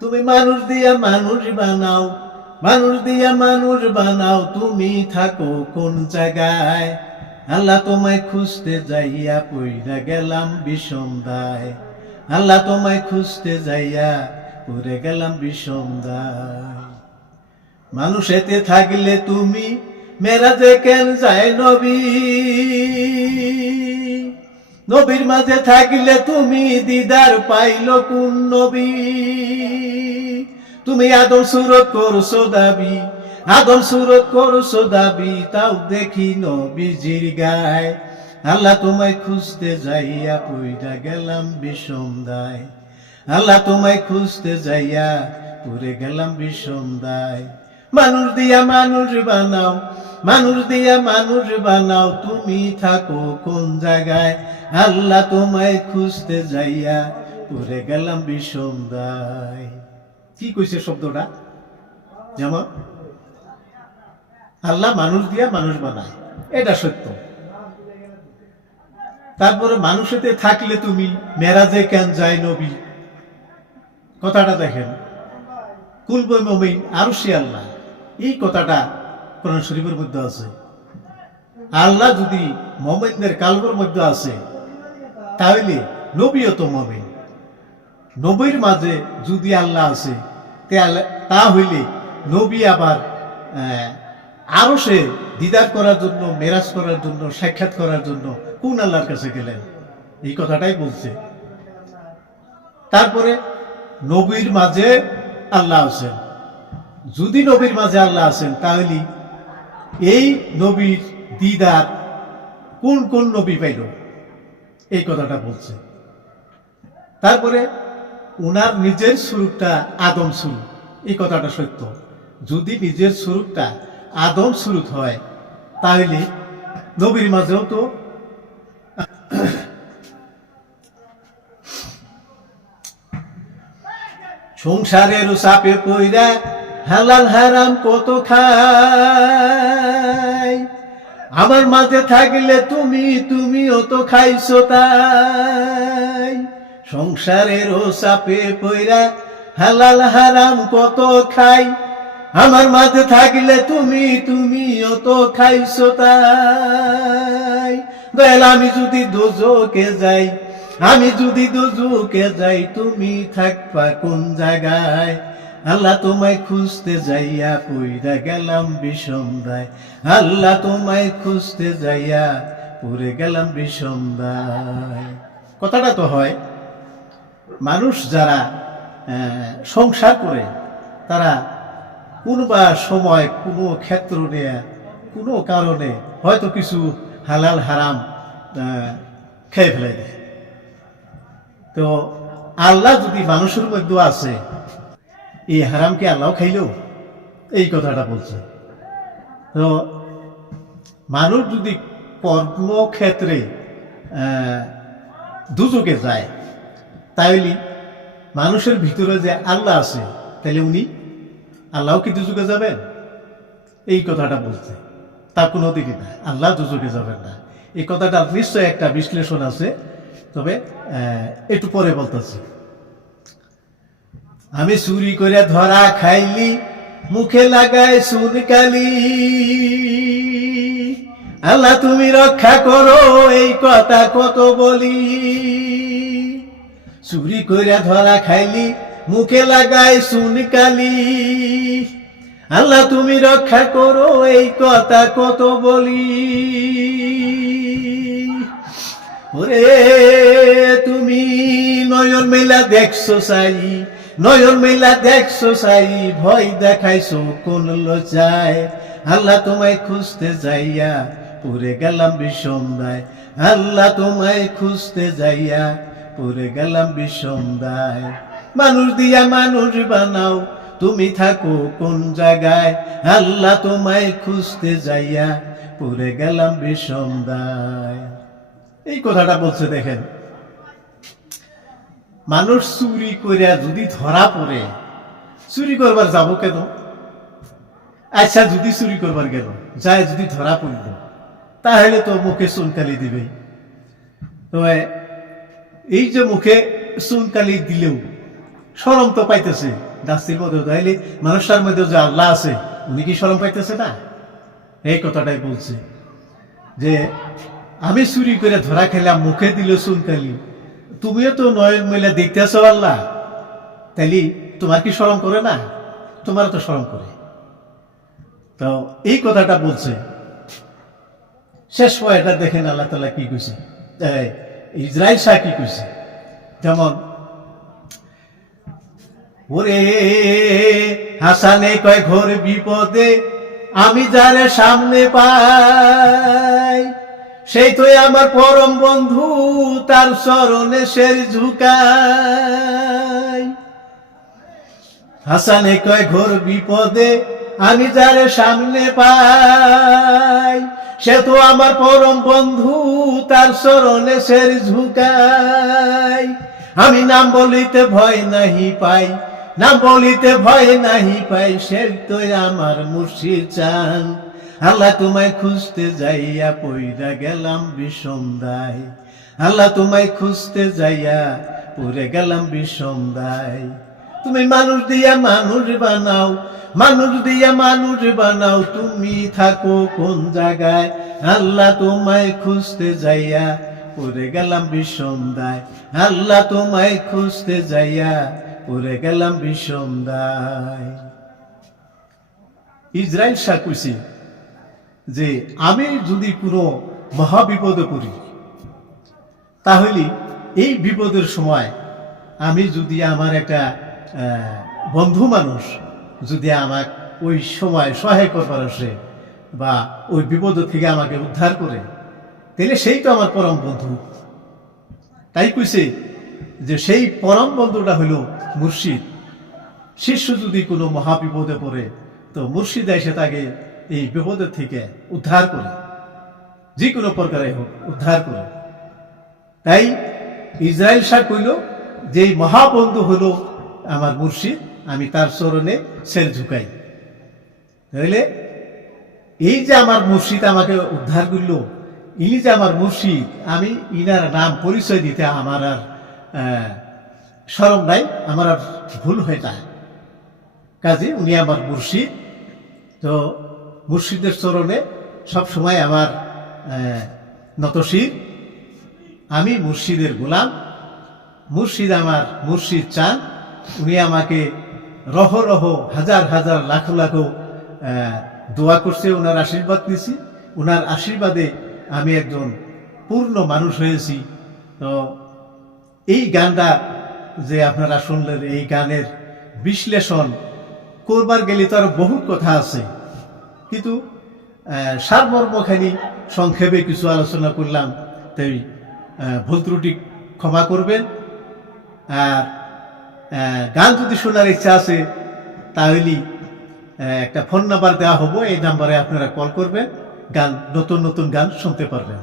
তুমি মানুষ দিয়া মানুষ বানাও, মানুষ দিয়া মানুষ বানাও, তুমি থাকো কোন জায়গায়? আল্লাহ তোমায় খুঁজতে যাইয়া পইরা গেলাম বিষম দায়। আল্লাহ তোমায় খুঁজতে যাইয়া পড়ে গেলাম বিষম দায়। মানুষেতে থাকলে তুমি মেরাজে কেন যায় নবী? নবীর মাঝে থাকলে তুমি দিদার পাইল কোন নবী? তুমি আদম সুরত করছো দাবি, আদম সুরত করছো দাবি, তাও দেখি নবীজির গায়। আল্লাহ তোমায় খুঁজতে যাইয়া পইরা গেলাম বিষম দায়। আল্লাহ তোমায় খুঁজতে যাইয়া পড়ে গেলাম বিষম দায়। মানুষ দিয়া মানুষ বানাও, মানুষ দিয়া মানুষ বানাও, তুমি থাকো কোন জায়গায়? আল্লাহ তোমায় খুঁজতে যাইয়া পড়ে গেলাম বিষম দায়। কি কইছে শব্দটা? যেমন আল্লাহ মানুষ দিয়া মানুষ বানায়, এটা সত্য। তারপরে মানুষেতে থাকলে তুমি মেরাজে কেন যায় নবী? কথাটা দেখেন, কুলবে মুমিন আরশি আল্লাহ, এই কথাটা কোরআন শরীফের মধ্যে আছে। আল্লাহ যদি মুমিনদের কালবের মধ্যে আছে, তাহলে নবীও তো মুমিন। নবীর মাঝে যদি আল্লাহ আছে, তা হইলে নবী আবার আরশে দিদার করার জন্য, মেরাজ করার জন্য, সাক্ষাৎ করার জন্য কোন আল্লাহর কাছে গেলেন? এই কথাটাই বলছে। তারপরে নবীর মাঝে আল্লাহ আছেন, যদি নবীর মাঝে আল্লাহ আছেন, তাহলে এই নবীর দিদার কোন কোন নবী পাইল? এই কথাটা বলছে। তারপরে উনার নিজের স্বরূপটা আদম স্বরূপ, এই কথাটা সত্য। যদি নিজের স্বরূপটা আদম স্বরূপ হয়, তাহলে নবীর মাঝেও তো সংসারের চাপে পইরা হালাল হারাম কত খাই। আমার মাঝে থাকলে তুমিও তো খাইছো তাই। সংসারের চাপে পইরা হালাল হারাম কত খাই। আমার মাঝে থাকলে তুমিও তো খাইছো তাই। দয়াল আমি যদি দোজকে যাই, আমি যদি দোজকে যাই, তুমি থাকবা কোন জায়গায়? আল্লাহ তোমায় খুঁজতে যাইয়া পইরা গেলাম বিষম দায়। আল্লাহ তোমায় খুঁজতে যাইয়া পড়ে গেলাম বিষম দায়। কথাটা তো হয়, মানুষ যারা সংসার করে, তারা কোনোবা সময় কোনো ক্ষেত্র নিয়ে, কোনো কারণে হয়তো কিছু হালাল হারাম খেয়ে ফেলে দেয়। তো আল্লাহ যদি মানুষের মধ্যে আছে, এই হারামকে আল্লাহ খাইলেও? এই কথাটা বলছে। তো মানুষ যদি কর্মক্ষেত্রে দুযোগে যায়, তাইলে মানুষের ভিতরে যে আল্লাহ আছে, তাইলে উনি আল্লাহ কি দুযোগে যাবেন? এই কথাটা বলছে। তার কোনো দিকই না, আল্লাহ দুযোগে যাবেন না। এই কথাটা নিশ্চয় একটা বিশ্লেষণ আছে, তবে একটু পরে বলতেছি। আমি চুরি করে ধরা খাইলি, মুখে লাগায় চুনকালি। আল্লাহ তুমি রক্ষা করো, এই কথা কত বলি। চুরি করে ধরা খাইলি, মুখে লাগায় চুনকালি। আল্লাহ তুমি রক্ষা করো, এই কথা কত বলি। ওরে তুমি নয়ন মেলা দেখছো চাই, নয়ন মেলা দেখছো চাই, ভয় দেখাইছো কোন লজ্জায়? আল্লাহ তোমায় খুঁজতে যাইয়া পড়ে গেলাম বিষম দায়। আল্লাহ তোমায় খুঁজতে যাইয়া পড়ে গেলাম বিষম দায়। মানুষ দিয়া মানুষ বানাও, তুমি থাকো কোন জায়গায়? আল্লাহ তোমায় খুঁজতে যাইয়া পড়ে গেলাম বিষম দায়। এই কথাটা বলছে। দেখেন, মানুষ চুরি করিয়া যদি ধরা পড়ে, চুরি করবার যাব কেন? আচ্ছা, যদি চুরি করবার গেল, যায় যদি ধরা পড়ল, তাহলে তো মুখে চুনকালি দিবে। তো এই যে মুখে চুনকালি দিলেও শরম তো পাইতেছে, দাস্তির মধ্যে তাইলে মানুষটার মধ্যে যে আল্লাহ আছে উনি কি শরম পাইতেছে না? এই কথাটাই বলছে যে আমি চুরি করে ধরা খেলাম, মুখে দিল চুনকালি, তুমিও তো নয়ন মেলে দেখতেছো আল্লাহ, তাইলে তোমার কি শরম করে না? তোমারও তো শরম করে। তো এই কথাটা বলছে। শেষ পয়েটা দেখেন আল্লাহ তাআলা কি কইছে, ইসরাইল শাহ কি কইছে, যেমন ওরে হাসানে কয় ঘোর বিপদে আমি যারে সামনে পাই, সেই তো আমার পরম বন্ধু, তার চরণে শের ঝুকাই। হাসানে কয় ঘোর বিপদে আমি যারে সামনে পাই, সে তো আমার পরম বন্ধু, তার চরণে শের ঝুকাই। আমি নাম বলিতে ভয় নাহি পাই, নাম বলিতে ভয় নাহি পাই, সে তো আমার মুর্শিদ চান। আল্লাহ তোমায় খুঁজতে যাইয়া পইরা গেলাম বিষম দায়, আল্লাহ তোমায় খুঁজতে যাইয়া পড়ে গেলাম বিষম দায়। তুমি মানুষ দিয়া মানুষ বানাও, মানুষ দিয়া মানুষ বানাও, তুমি থাকো কোন জায়গায়, আল্লাহ তোমায় খুঁজতে যাইয়া পড়ে গেলাম বিষম দায়, আল্লাহ তোমায় খুঁজতে যাইয়া পড়ে গেলাম বিষম দায়। ইসরাইল শাহ কইছে যে আমি যদি কোনো মহাবিপদে পড়ি, তাহলে এই বিপদের সময় আমি যদি আমার একটা বন্ধু মানুষ যদি আমাকে ওই সময় সহায় করবার আসে বা ওই বিপদ থেকে আমাকে উদ্ধার করে, তাহলে সেই তো আমার পরম বন্ধু। তাই কইছে যে সেই পরম বন্ধুটা হইল মুর্শিদ। শিষ্য যদি কোনো মহাবিপদে পড়ে, তো মুর্শিদ এসে তাকে এই বিপদের থেকে উদ্ধার করে, যে কোনো প্রকারে হোক উদ্ধার করে। তাই ইসরাইল শাহ কইল যে মহাবন্ধু হলো আমার মুর্শিদ, আমি তার চরণে সের ঝুঁকাই। তাহলে এই যে আমার মুর্শিদ আমাকে উদ্ধার করল, ইনি যে আমার মুর্শিদ, আমি ইনার নাম পরিচয় দিতে আমার আর শরম নাই, আমার আর ভুল হয় না। কাজে উনি আমার মুর্শিদ। তো মুর্শিদের চরণে সবসময় আমার নতশির, আমি মুর্শিদের গোলাম। মুর্শিদ আমার মুর্শিদ চান, উনি আমাকে রহ রহ হাজার হাজার লাখ লাখ দোয়া করছে, ওনার আশীর্বাদ নিছি, ওনার আশীর্বাদে আমি একজন পূর্ণ মানুষ হয়েছি। তো এই গানটা যে আপনারা শুনলেন, এই গানের বিশ্লেষণ করবার গেলে তো আরো বহুত কথা আছে, কিন্তু সারমর্মখানি সংক্ষেপে কিছু আলোচনা করলাম। তাই ভুল ত্রুটি ক্ষমা করবেন। আর গান যদি শোনার ইচ্ছা আছে তাহলে একটা ফোন নাম্বার দেওয়া হবো, এই নাম্বারে আপনারা কল করবেন, গান নতুন নতুন গান শুনতে পারবেন।